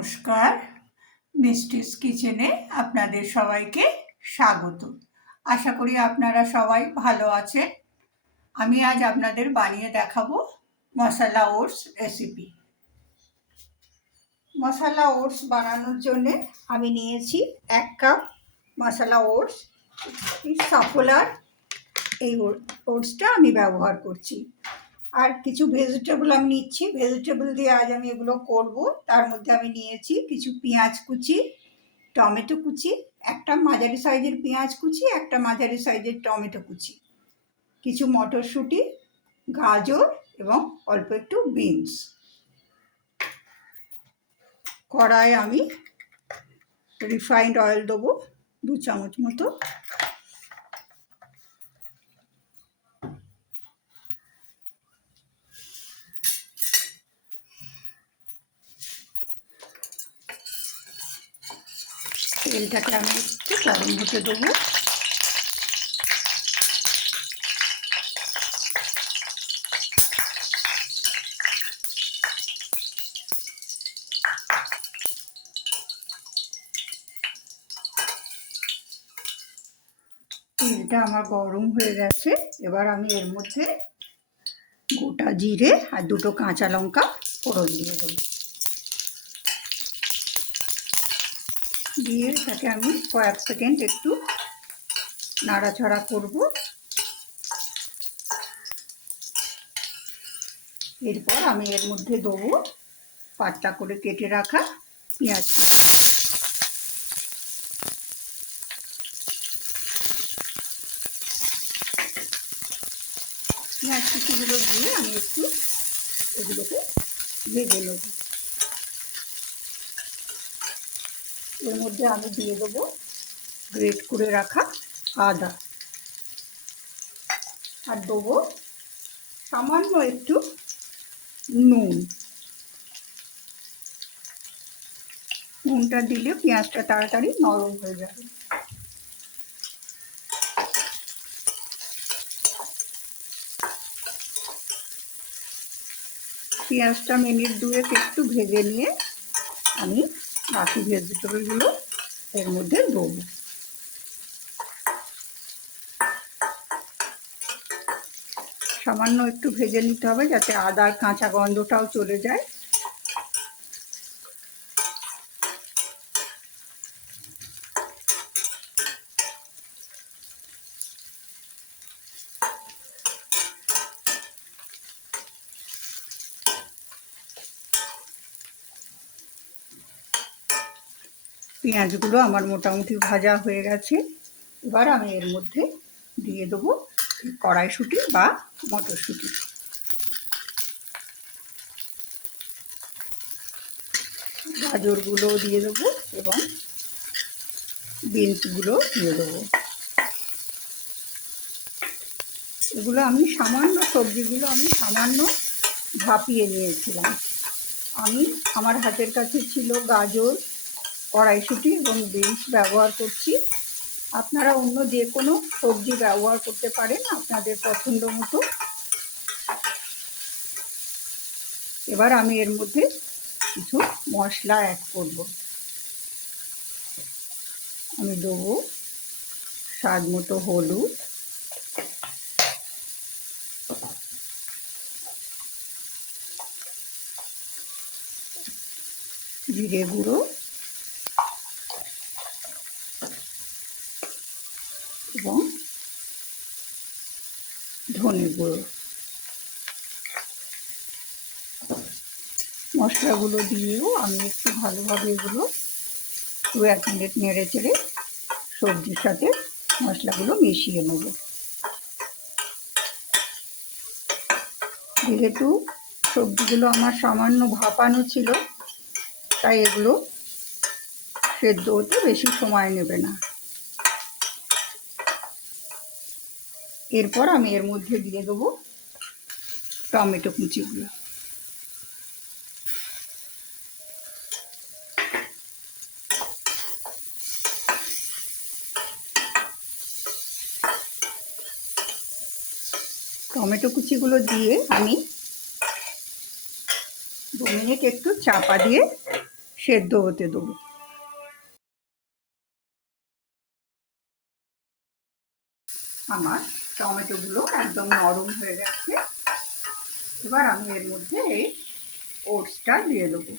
নমস্কার, মিষ্টিস কিচেনে আপনাদের সবাইকে স্বাগত। আশা করি আপনারা সবাই ভালো আছেন। আমি আজ আপনাদের বানিয়ে দেখাবো মশলা ওটস রেসিপি। মশলা ওটস বানানোর জন্যে আমি নিয়েছি 1 কাপ মশলা ওটস। সাফোলার এই ওটসটা আমি ব্যবহার করছি। আর কিছু ভেজিটেবল আমি নিচ্ছি, ভেজিটেবল দিয়ে আজ আমি এগুলো করব। তার মধ্যে আমি নিয়েছি কিছু পেঁয়াজ কুচি, টমেটো কুচি, একটা মাঝারি সাইজের পেঁয়াজ কুচি, একটা মাঝারি সাইজের টমেটো কুচি, কিছু মটরশুঁটি, গাজর এবং অল্প একটু বিনস। কড়াই আমি রিফাইন্ড অয়েল দেবো 2 চামচ মতো। তেলটাকে আমি একটু গরম হতে দেবো। তেলটা আমার গরম হয়ে গেছে। এবার আমি এর মধ্যে গোটা জিরে আর 2টো কাঁচা লঙ্কা ফোড়ন দিয়ে দেবো। দিয়ে তাকে আমি কয়েক সেকেন্ড একটু নাড়াচাড়া করব। এরপর আমি এর মধ্যে দেবো পাতলা করে কেটে রাখা পেঁয়াজ কুচি। পেঁয়াজ কুচিগুলো দিয়ে আমি একটু এগুলোকে ভেজে নেব। এর মধ্যে আমি দিয়ে দেবো গ্রেট করে রাখা আদা, আর দেবো সামান্য একটু নুন। নুনটা দিলে পেঁয়াজটা তাড়াতাড়ি নরম হয়ে যাবে। পেঁয়াজটা মিনিট 2 একটু ভেজে নিয়ে আমি বাকি ভেজিটেবলগুলো এর মধ্যে দেবো। সামান্য একটু ভেজে নিতে হবে যাতে আদার কাঁচা গন্ধটাও চলে যায়। পেঁয়াজগুলো আমার মোটামুটি ভাজা হয়ে গেছে। এবার আমি এর মধ্যে দিয়ে দেবো কড়াইশুঁটি বা মটরশুঁটি। গাজরগুলো দিয়ে দেবো এবং বিনসগুলো দিয়ে দেবো। এগুলো আমি সবজিগুলো আমি সামান্য ভাপিয়ে নিয়েছিলাম। আমার হাতের কাছে ছিল গাজর, কড়াইশুঁটি এবং বিনস ব্যবহার করছি। আপনারা অন্য যে কোনো সবজি ব্যবহার করতে পারেন আপনাদের পছন্দ মতো। এবার আমি এর মধ্যে কিছু মশলা অ্যাড করব। আমি দেবো স্বাদ মতো হলুদ, জিরে গুঁড়ো এবং ধনে গুঁড়ো। মশলাগুলো দিয়েও আমি একটু ভালোভাবে এগুলো 2-1 মিনিট নেড়ে চেড়ে সবজির সাথে মশলাগুলো মিশিয়ে নেব। যেহেতু সবজিগুলো আমার সামান্য ভাপানো ছিল তাই এগুলো সেদ্ধ হতে বেশি সময় নেবে না। এরপর আমি এর মধ্যে দিয়ে দেবো টমেটো কুচিগুলো। টমেটো কুচিগুলো দিয়ে আমি 2 মিনিট একটু চাপা দিয়ে সেদ্ধ হতে দেবো। আমার টমেটোগুলো একদম নরম হয়ে গেছে। এবার আমি এর মধ্যে এই ওটসটা দিয়ে দেবো।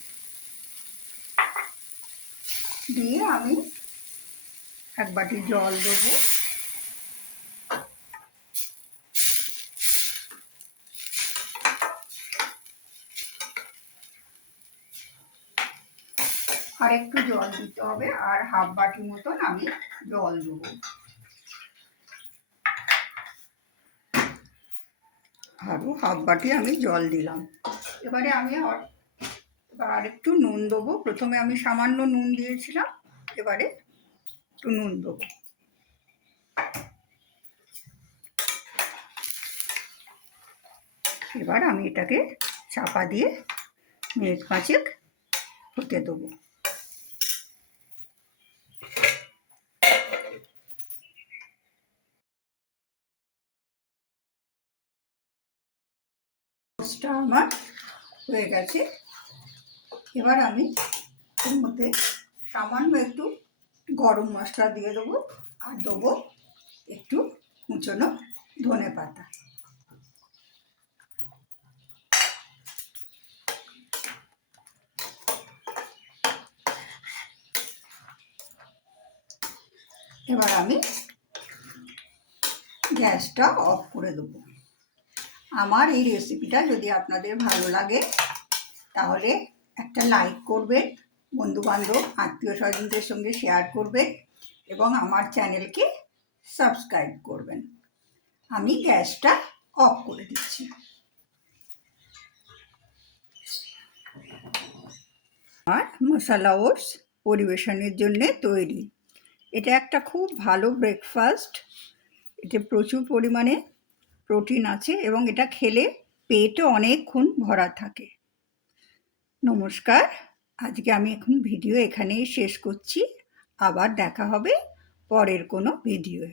দিয়ে আমি এক বাটি জল দেবো। আর একটু জল দিতে হবে, আর হাফ বাটি মতন আমি জল দেবো। আরও হাফ বাটি আমি জল দিলাম। এবারে আমি আর একটু নুন দেবো। প্রথমে আমি সামান্য নুন দিয়েছিলাম, এবারে একটু নুন দেবো। এবার আমি এটাকে চাপা দিয়ে মিনিট 5 হতে দেবো। ওটসটা আমার হয়ে গেছে। এবার আমি এর মধ্যে সামান্য একটু গরম মশলা দিয়ে দেবো, আর দেবো একটু কুচনো ধনেপাতা। এবার আমি গ্যাসটা অফ করে দেবো। আমার এই রেসিপিটা যদি আপনাদের ভালো লাগে তাহলে একটা লাইক করবেন, বন্ধুবান্ধব আত্মীয় স্বজনদের সঙ্গে শেয়ার করবেন এবং আমার চ্যানেলকে সাবস্ক্রাইব করবেন। আমি গ্যাসটা অফ করে দিচ্ছি। আর মশলা ওটস পরিবেশনের জন্যে তৈরি। এটা একটা খুব ভালো ব্রেকফাস্ট। এতে প্রচুর পরিমাণে প্রোটিন আছে এবং এটা খেলে পেটও অনেকক্ষণ ভরা থাকে। নমস্কার, আজকে আমি এখন ভিডিও এখানেই শেষ করছি। আবার দেখা হবে পরের কোনো ভিডিওয়ে।